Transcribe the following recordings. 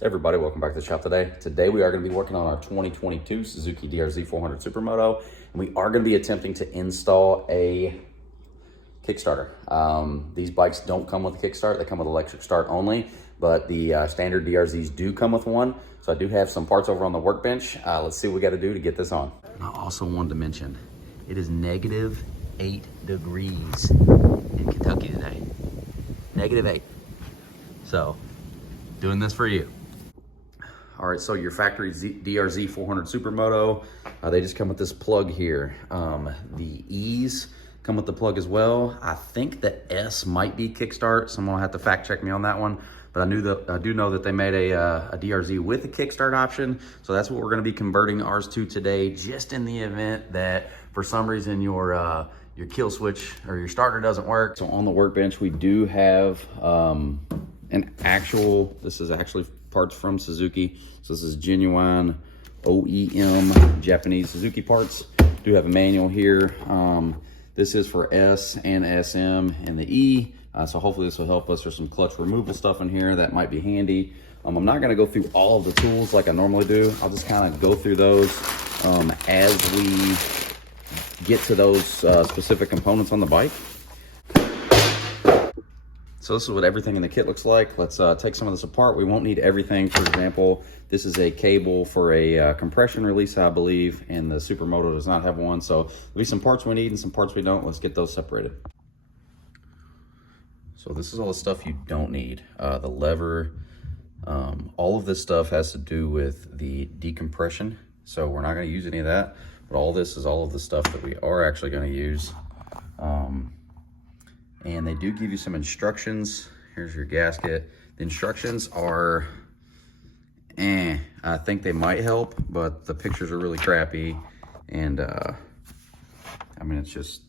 Hey everybody, welcome back to the shop today. Today we are going to be working on our 2022 Suzuki DRZ400 Supermoto, and we are going to be attempting to install a Kickstarter. These bikes don't come with a kickstart, they come with electric start only, but the standard DRZs do come with one. So I do have some parts over on the workbench. Let's see what we got to do to get this on. I also wanted to mention, it is -8 degrees in Kentucky today. -8. So, doing this for you. All right, so your factory DRZ400 Supermoto, they just come with this plug here. The E's come with the plug as well. I think the S might be Kickstart. Someone will have to fact check me on that one. But I do know that they made a DRZ with a Kickstart option. So that's what we're gonna be converting ours to today, just in the event that for some reason your kill switch or your starter doesn't work. So on the workbench, we do have this is actually parts from Suzuki. So this is genuine OEM Japanese Suzuki parts. Do have a manual here. This is for S and SM and the E. So hopefully this will help us. There's some clutch removal stuff in here that might be handy. I'm not gonna go through all of the tools like I normally do. I'll just kind of go through those as we get to those specific components on the bike. So this is what everything in the kit looks like. Let's take some of this apart. We won't need everything. For example, this is a cable for a compression release, I believe, and the Supermoto does not have one. So there'll be some parts we need and some parts we don't. Let's get those separated. So this is all the stuff you don't need. The lever, all of this stuff has to do with the decompression. So we're not gonna use any of that, but all this is all of the stuff that we are actually gonna use. And they do give you some instructions. Here's your gasket. The instructions are, I think they might help, but the pictures are really crappy. And I mean, it's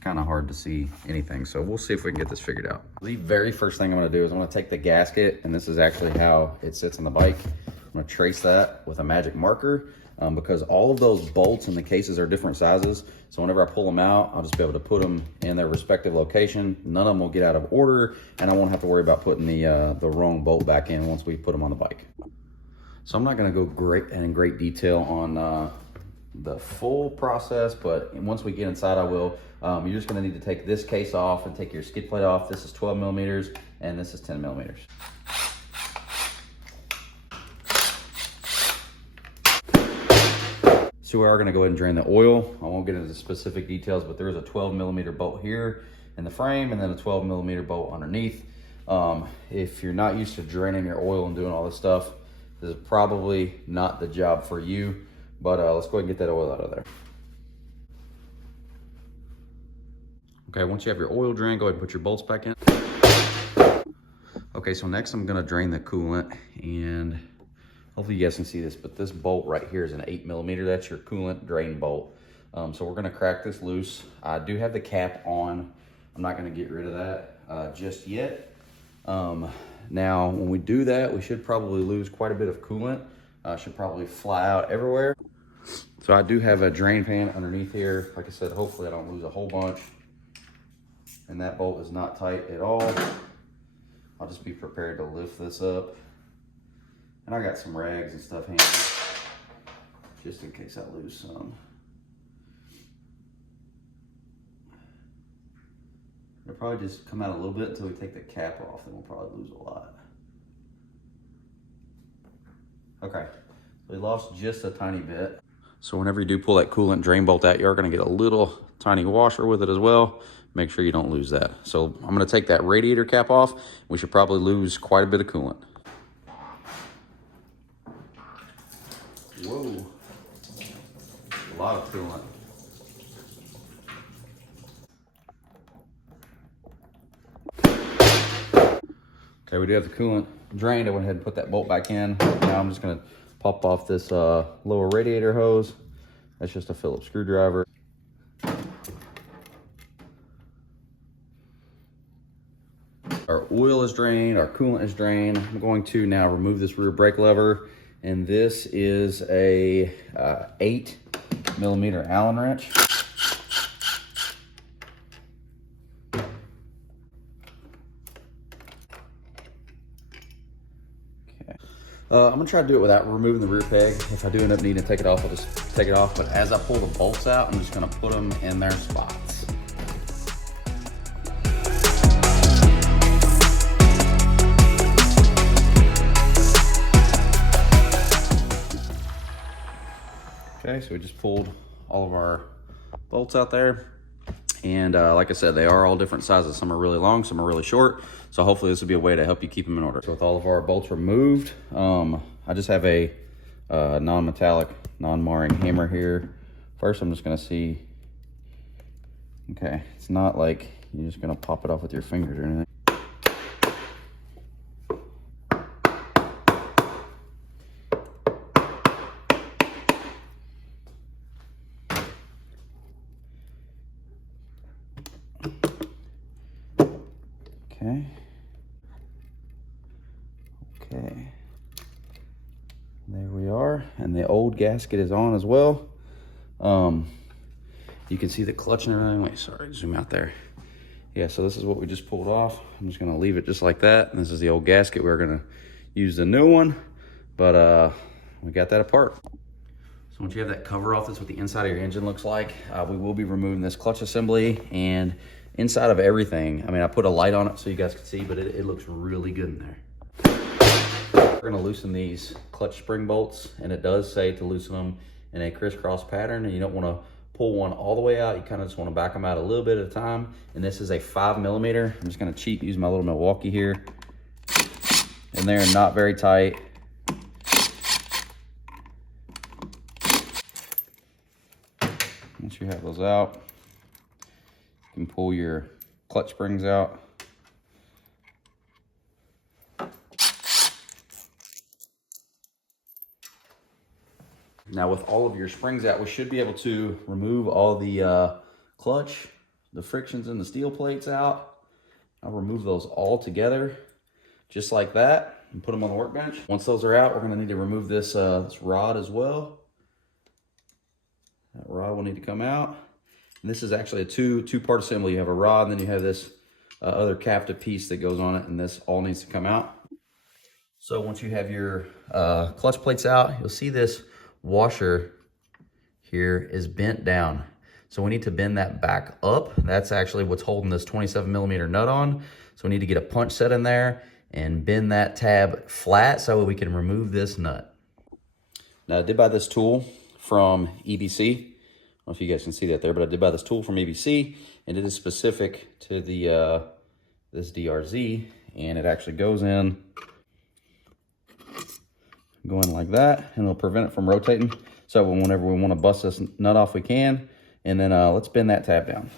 kind of hard to see anything. So we'll see if we can get this figured out. The very first thing I'm gonna do is I'm gonna take the gasket, and this is actually how it sits on the bike. I'm gonna trace that with a magic marker. Because all of those bolts and the cases are different sizes. So whenever I pull them out, I'll just be able to put them in their respective location. None of them will get out of order, and I won't have to worry about putting the wrong bolt back in once we put them on the bike. So I'm not gonna go in great detail on the full process, but once we get inside, I will. You're just gonna need to take this case off and take your skid plate off. This is 12 millimeters, and this is 10 millimeters. So we are gonna go ahead and drain the oil. I won't get into specific details, but there is a 12 millimeter bolt here in the frame and then a 12 millimeter bolt underneath. If you're not used to draining your oil and doing all this stuff, this is probably not the job for you, but let's go ahead and get that oil out of there. Okay, once you have your oil drained, go ahead and put your bolts back in. Okay, so next I'm gonna drain the coolant, and hopefully you guys can see this, but this bolt right here is an 8 millimeter. That's your coolant drain bolt. So we're gonna crack this loose. I do have the cap on. I'm not gonna get rid of that just yet. Now, when we do that, we should probably lose quite a bit of coolant. Should probably fly out everywhere. So I do have a drain pan underneath here. Like I said, hopefully I don't lose a whole bunch. And that bolt is not tight at all. I'll just be prepared to lift this up. And I got some rags and stuff handy, just in case I lose some. It'll probably just come out a little bit until we take the cap off, then we'll probably lose a lot. Okay, so we lost just a tiny bit. So whenever you do pull that coolant drain bolt out, you're gonna get a little tiny washer with it as well. Make sure you don't lose that. So I'm gonna take that radiator cap off. We should probably lose quite a bit of coolant. Whoa, a lot of coolant. Okay, we do have the coolant drained. I went ahead and put that bolt back in. Now I'm just gonna pop off this lower radiator hose. That's just a Phillips screwdriver. Our oil is drained, our coolant is drained. I'm going to now remove this rear brake lever, and this is a 8 millimeter Allen wrench. I'm gonna try to do it without removing the rear peg. If I do end up needing to take it off, I'll just take it off. But as I pull the bolts out, I'm just gonna put them in their spots. Okay, so we just pulled all of our bolts out there. And like I said, they are all different sizes. Some are really long, some are really short. So hopefully this will be a way to help you keep them in order. So with all of our bolts removed, I just have a non-metallic, non-marring hammer here. First, I'm just gonna see, okay, it's not like you're just gonna pop it off with your fingers or anything. Okay, there we are, and the old gasket is on as well. You can see the clutch and everything. Wait, sorry, zoom out there. Yeah, so this is what we just pulled off. I'm just gonna leave it just like that. And this is the old gasket. We're gonna use the new one, but we got that apart. So once you have that cover off, that's what the inside of your engine looks like. We will be removing this clutch assembly and inside of everything. I mean, I put a light on it so you guys can see, but it looks really good in there. We're gonna loosen these clutch spring bolts, and it does say to loosen them in a crisscross pattern, and you don't wanna pull one all the way out. You kinda just wanna back them out a little bit at a time. And this is a 5mm. I'm just gonna cheat, use my little Milwaukee here. And they're not very tight. Once you have those out, you can pull your clutch springs out. Now with all of your springs out, we should be able to remove all the clutch, the frictions and the steel plates out. I'll remove those all together, just like that, and put them on the workbench. Once those are out, we're gonna need to remove this, this rod as well. That rod will need to come out. And this is actually a two-part assembly. You have a rod, and then you have this other captive piece that goes on it, and this all needs to come out. So once you have your clutch plates out, you'll see this washer here is bent down. So we need to bend that back up. That's actually what's holding this 27mm nut on. So we need to get a punch set in there and bend that tab flat so we can remove this nut. Now I did buy this tool from EBC. I don't know if you guys can see that there, but I did buy this tool from EBC, and it is specific to the this DRZ, and it actually goes in going like that, and it'll prevent it from rotating. So whenever we want to bust this nut off, we can. And then let's bend that tab down.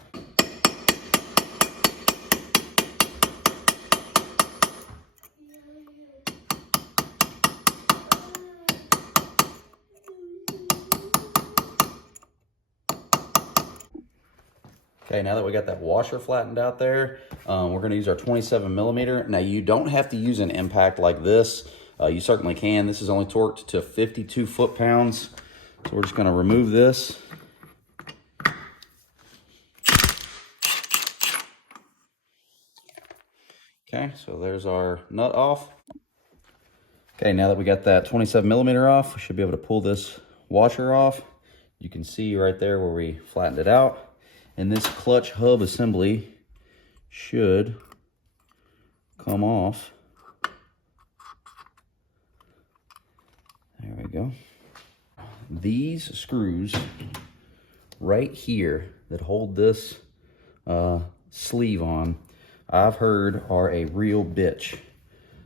Okay, now that we got that washer flattened out there, we're gonna use our 27mm. Now you don't have to use an impact like this. You certainly can. This is only torqued to 52 foot-pounds. So we're just gonna remove this. Okay, so there's our nut off. Okay, now that we got that 27mm off, we should be able to pull this washer off. You can see right there where we flattened it out. And this clutch hub assembly should come off. There we go. These screws right here that hold this sleeve on, I've heard are a real bitch.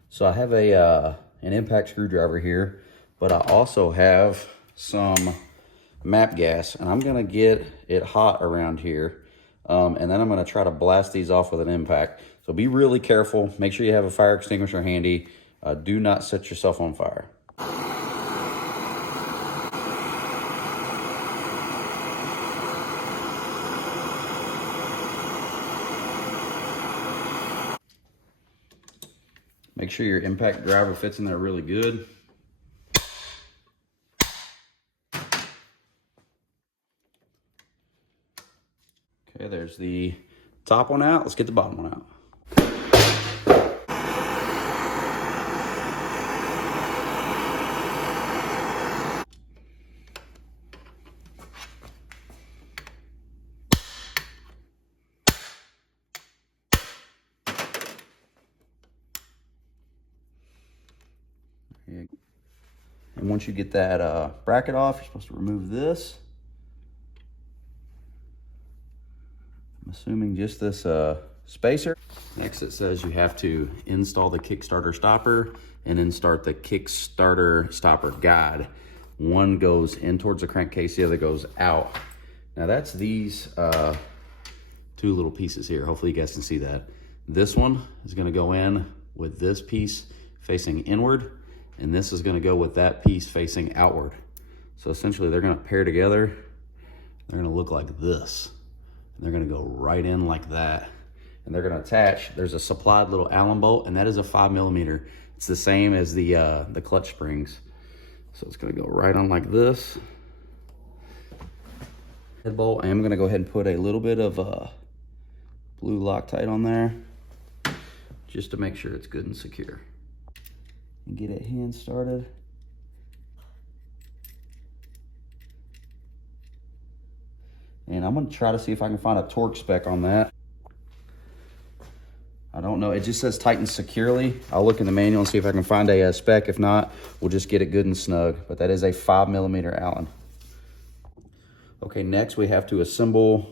So I have an impact screwdriver here, but I also have some map gas, and I'm gonna get it hot around here, and then I'm gonna try to blast these off with an impact. So be really careful. Make sure you have a fire extinguisher handy. Do not set yourself on fire. Make sure your impact driver fits in there really good. Okay, there's the top one out. Let's get the bottom one out. And once you get that bracket off, you're supposed to remove this. I'm assuming just this spacer. Next it says you have to install the Kickstarter stopper and then start the Kickstarter stopper guide. One goes in towards the crankcase, the other goes out. Now that's these two little pieces here. Hopefully you guys can see that. This one is gonna go in with this piece facing inward, and this is gonna go with that piece facing outward. So essentially they're gonna pair together. They're gonna look like this. And they're gonna go right in like that. And they're gonna attach, there's a supplied little Allen bolt, and that is a 5mm. It's the same as the clutch springs. So it's gonna go right on like this. Head bolt, I am gonna go ahead and put a little bit of blue Loctite on there, just to make sure it's good and secure. And get it hand started. And I'm gonna try to see if I can find a torque spec on that. I don't know, it just says tighten securely. I'll look in the manual and see if I can find a spec. If not, we'll just get it good and snug. But that is a 5mm Allen. Okay, next we have to assemble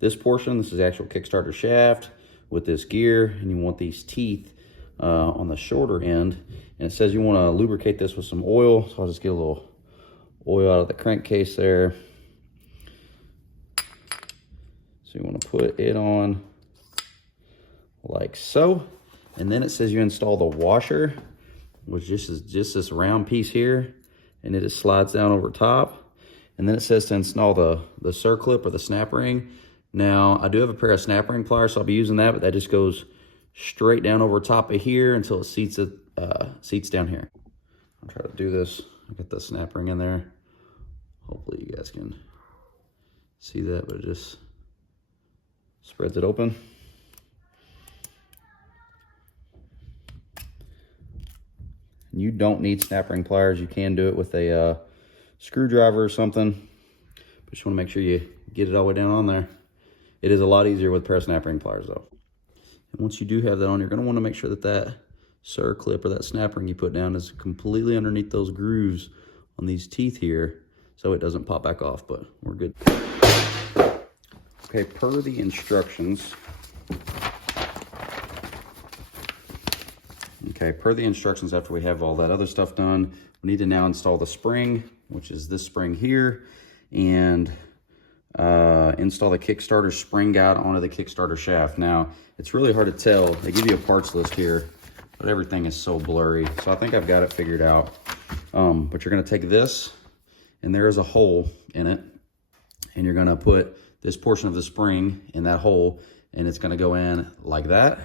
this portion. This is the actual Kickstarter shaft with this gear, and you want these teeth on the shorter end. And it says you wanna lubricate this with some oil. So I'll just get a little oil out of the crankcase there. So you wanna put it on like so. And then it says you install the washer, which is just this round piece here, and it just slides down over top. And then it says to install the circlip or the snap ring. Now, I do have a pair of snap ring pliers, so I'll be using that, but that just goes straight down over top of here until it seats down here. I'll try to do this. I'll get the snap ring in there. Hopefully you guys can see that, but it just spreads it open. You don't need snap ring pliers. You can do it with a screwdriver or something, but just want to make sure you get it all the way down on there. It is a lot easier with a pair of snap ring pliers though. And once you do have that on, you're going to want to make sure that that circlip or that snap ring you put down is completely underneath those grooves on these teeth here, so it doesn't pop back off, but we're good. Okay, per the instructions, after we have all that other stuff done, we need to now install the spring, which is this spring here, and install the Kickstarter spring guide onto the Kickstarter shaft. Now, it's really hard to tell. They give you a parts list here, but everything is so blurry. So I think I've got it figured out. But you're gonna take this, and there is a hole in it, and you're gonna put this portion of the spring in that hole, and it's gonna go in like that.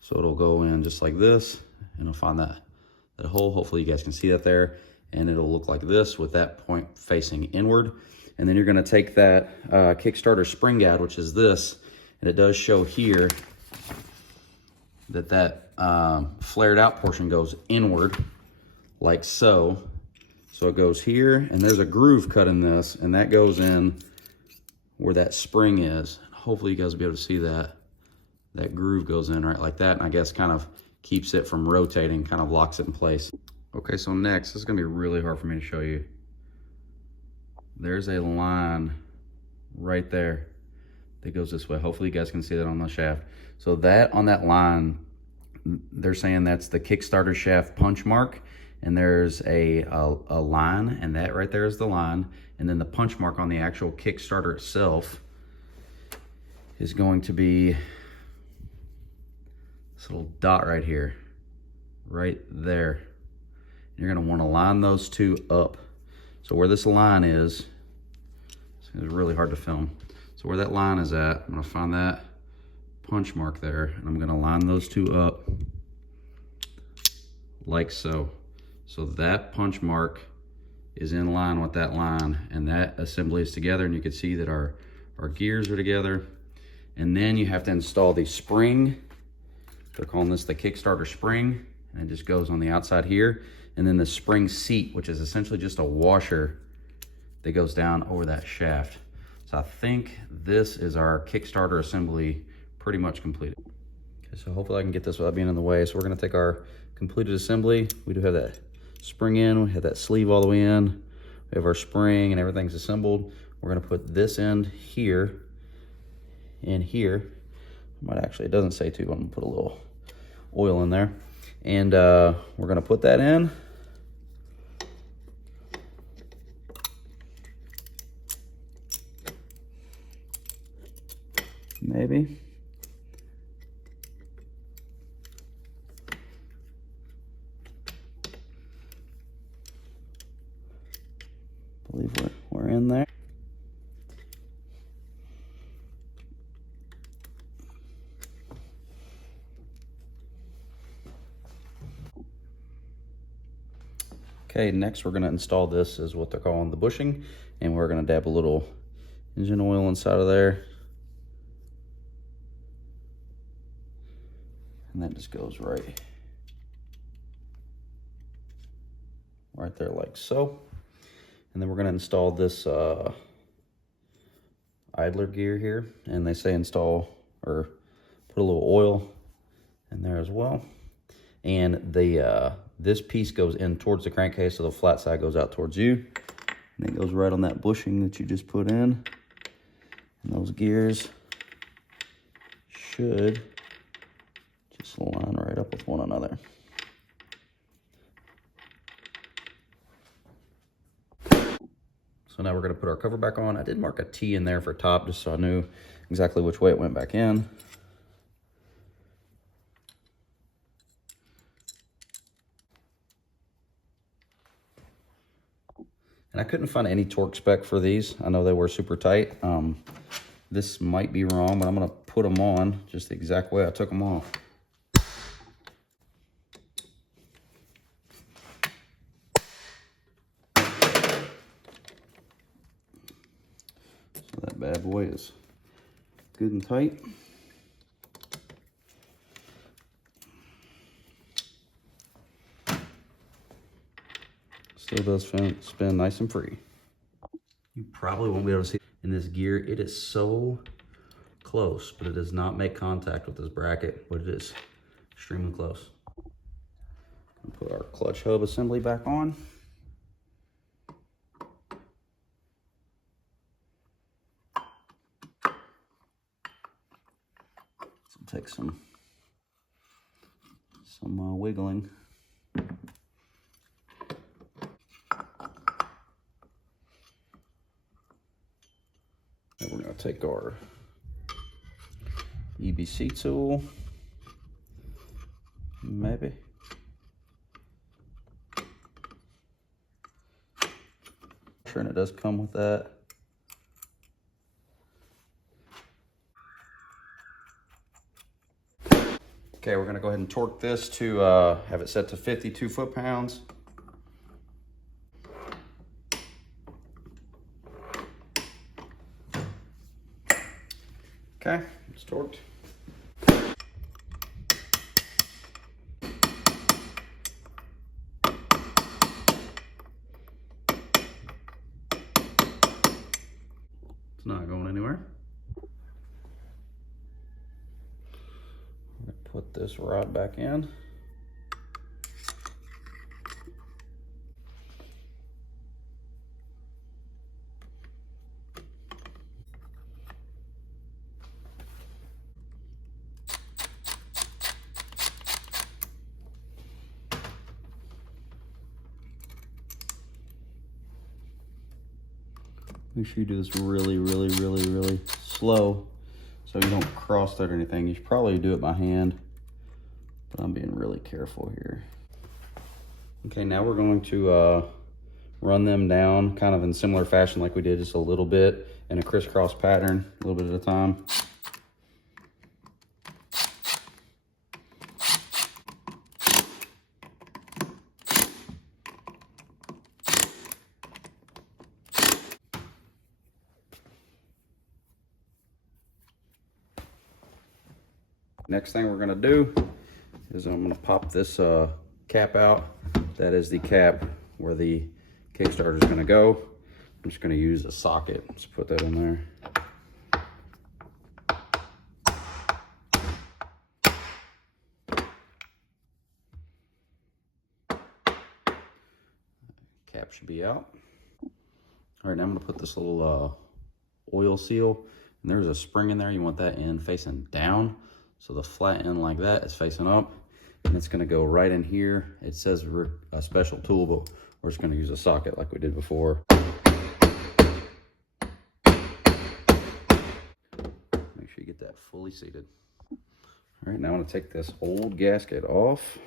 So it'll go in just like this, and it'll find that hole. Hopefully you guys can see that there. And it'll look like this with that point facing inward. And then you're gonna take that Kickstarter spring guide, which is this, and it does show here that flared out portion goes inward, like so. So it goes here, and there's a groove cut in this, and that goes in where that spring is. Hopefully you guys will be able to see that. That groove goes in right like that, and I guess kind of keeps it from rotating, kind of locks it in place. Okay, so next, this is gonna be really hard for me to show you. There's a line right there that goes this way. Hopefully you guys can see that on the shaft. So that, on that line, they're saying that's the Kickstarter shaft punch mark, and there's a line, and that right there is the line, and then the punch mark on the actual Kickstarter itself is going to be this little dot right here, right there. You're gonna wanna line those two up. So where this line is, it's really hard to film. So where that line is at, I'm gonna find that punch mark there, and I'm gonna line those two up like so. So that punch mark is in line with that line, and that assembly is together, and you can see that our gears are together. And then you have to install the spring. They're calling this the Kickstarter spring, and it just goes on the outside here. And then the spring seat, which is essentially just a washer that goes down over that shaft. So I think this is our Kickstarter assembly pretty much completed. Okay, so hopefully I can get this without being in the way. So we're gonna take our completed assembly. We do have that spring in, we have that sleeve all the way in. We have our spring and everything's assembled. We're gonna put this end here and here. It doesn't say to, but I'm gonna put a little oil in there. And we're gonna put that in. Maybe. I believe we're in there. Okay, next we're gonna install this is what they're calling the bushing, and we're gonna dab a little engine oil inside of there. And that just goes right there like so. And then we're gonna install this idler gear here, and they say install or put a little oil in there as well. And the this piece goes in towards the crankcase, so the flat side goes out towards you, and it goes right on that bushing that you just put in. And those gears should just line right up with one another. So now we're gonna put our cover back on. I did mark a T in there for top just so I knew exactly which way it went back in. And I couldn't find any torque spec for these. I know they were super tight. This might be wrong, but I'm gonna put them on just the exact way I took them off. So that bad boy is good and tight. Still does spin nice and free. You probably won't be able to see in this gear. It is so close, but it does not make contact with this bracket, but it is extremely close. Put our clutch hub assembly back on. So take some wiggling. And we're going to take our EBC tool, maybe. Sure, and it does come with that. Okay, we're going to go ahead and torque this to have it set to 52 foot-pounds. Okay, it's torqued. It's not going anywhere. I'm gonna put this rod back in. Make sure you do this really slow so you don't cross thread or anything. You should probably do it by hand, but I'm being really careful here. Okay, now we're going to run them down kind of in similar fashion like we did, just a little bit in a crisscross pattern, a little bit at a time. Next thing we're gonna do is I'm gonna pop this cap out. That is the cap where the Kickstarter is gonna go. I'm just gonna use a socket. Let's put that in there. Cap should be out. All right, now I'm gonna put this little oil seal, and there's a spring in there. You want that end facing down. So the flat end like that is facing up, and it's gonna go right in here. It says a special tool, but we're just gonna use a socket like we did before. Make sure you get that fully seated. All right, now I'm gonna take this old gasket off.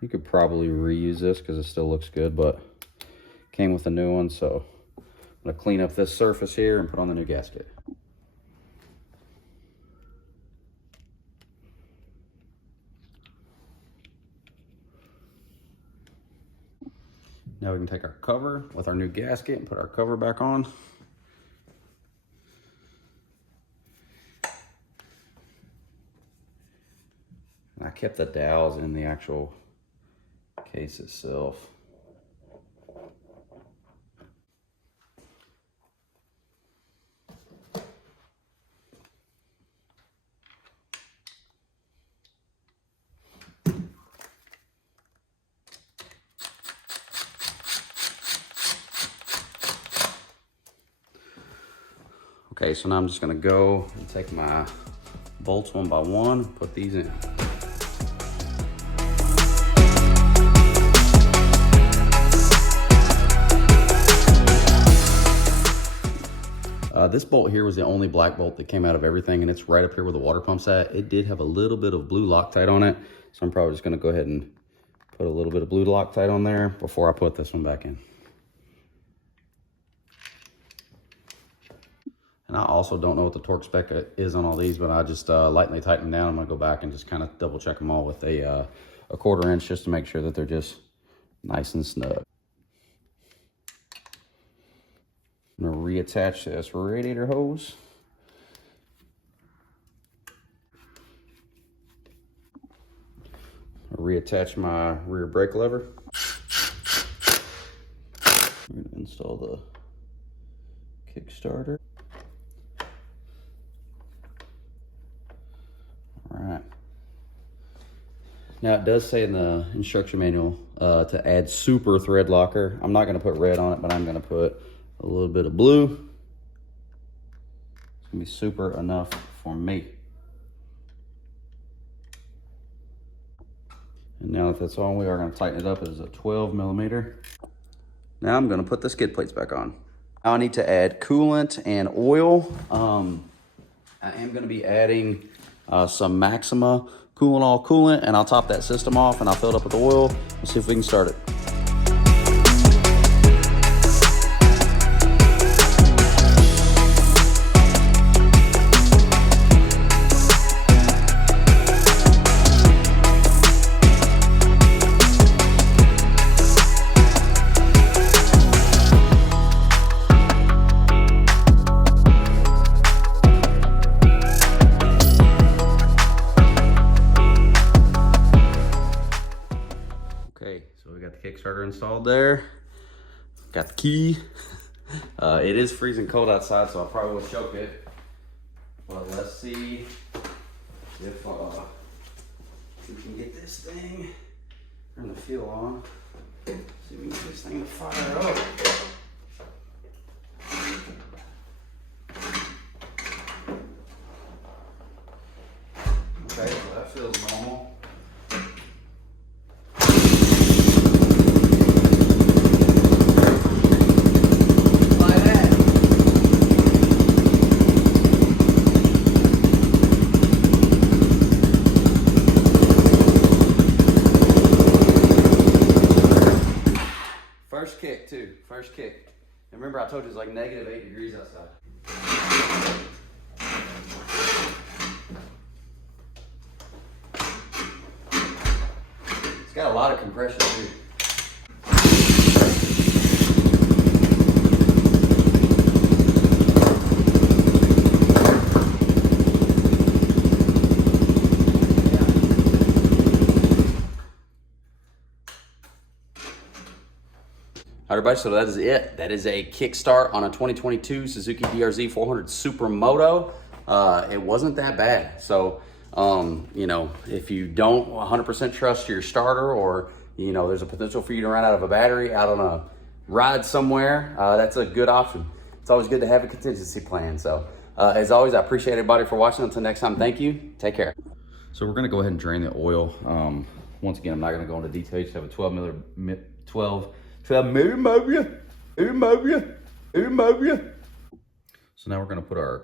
You could probably reuse this because it still looks good, but came with a new one, so I'm gonna clean up this surface here and put on the new gasket. Now we can take our cover with our new gasket and put our cover back on. And I kept the dowels in the actual case itself. Okay, so now I'm just gonna go and take my bolts one by one, put these in. This bolt here was the only black bolt that came out of everything, and it's right up here where the water pump's at. It did have a little bit of blue Loctite on it, so I'm probably just gonna go ahead and put a little bit of blue Loctite on there before I put this one back in. And I also don't know what the torque spec is on all these, but I just lightly tighten them down. I'm gonna go back and just kind of double check them all with a 1/4 inch just to make sure that they're just nice and snug. I'm gonna reattach this radiator hose. I'll reattach my rear brake lever. I'm gonna install the Kickstarter. All right. Now it does say in the instruction manual to add super thread locker. I'm not gonna put red on it, but I'm gonna put a little bit of blue. It's gonna be super enough for me. And now that that's on, we are gonna tighten it up. It is a 12mm. Now I'm gonna put the skid plates back on. Now I need to add coolant and oil. I am gonna be adding some Maxima Cool-All coolant, and I'll top that system off and I'll fill it up with oil. Let's see if we can start it. So we got the Kickstarter installed there. Got the key. It is freezing cold outside, so I probably will choke it. But let's see if we can get this thing, turn the fuel on. See if we can get this thing to fire up. Okay, so that feels normal. First kick too, first kick. And remember I told you it's like -8 degrees outside. It's got a lot of compression too. All right, everybody, so that is it. That is a kickstart on a 2022 Suzuki DRZ400 Supermoto. It wasn't that bad. So You know, if you don't 100% trust your starter, or, you know, there's a potential for you to run out of a battery out on a ride somewhere, that's a good option. It's always good to have a contingency plan. So as always, I appreciate everybody for watching. Until next time, thank you. Take care. So we're gonna go ahead and drain the oil. Once again, I'm not gonna go into detail. You just have a 12 millimeter. So now we're gonna put our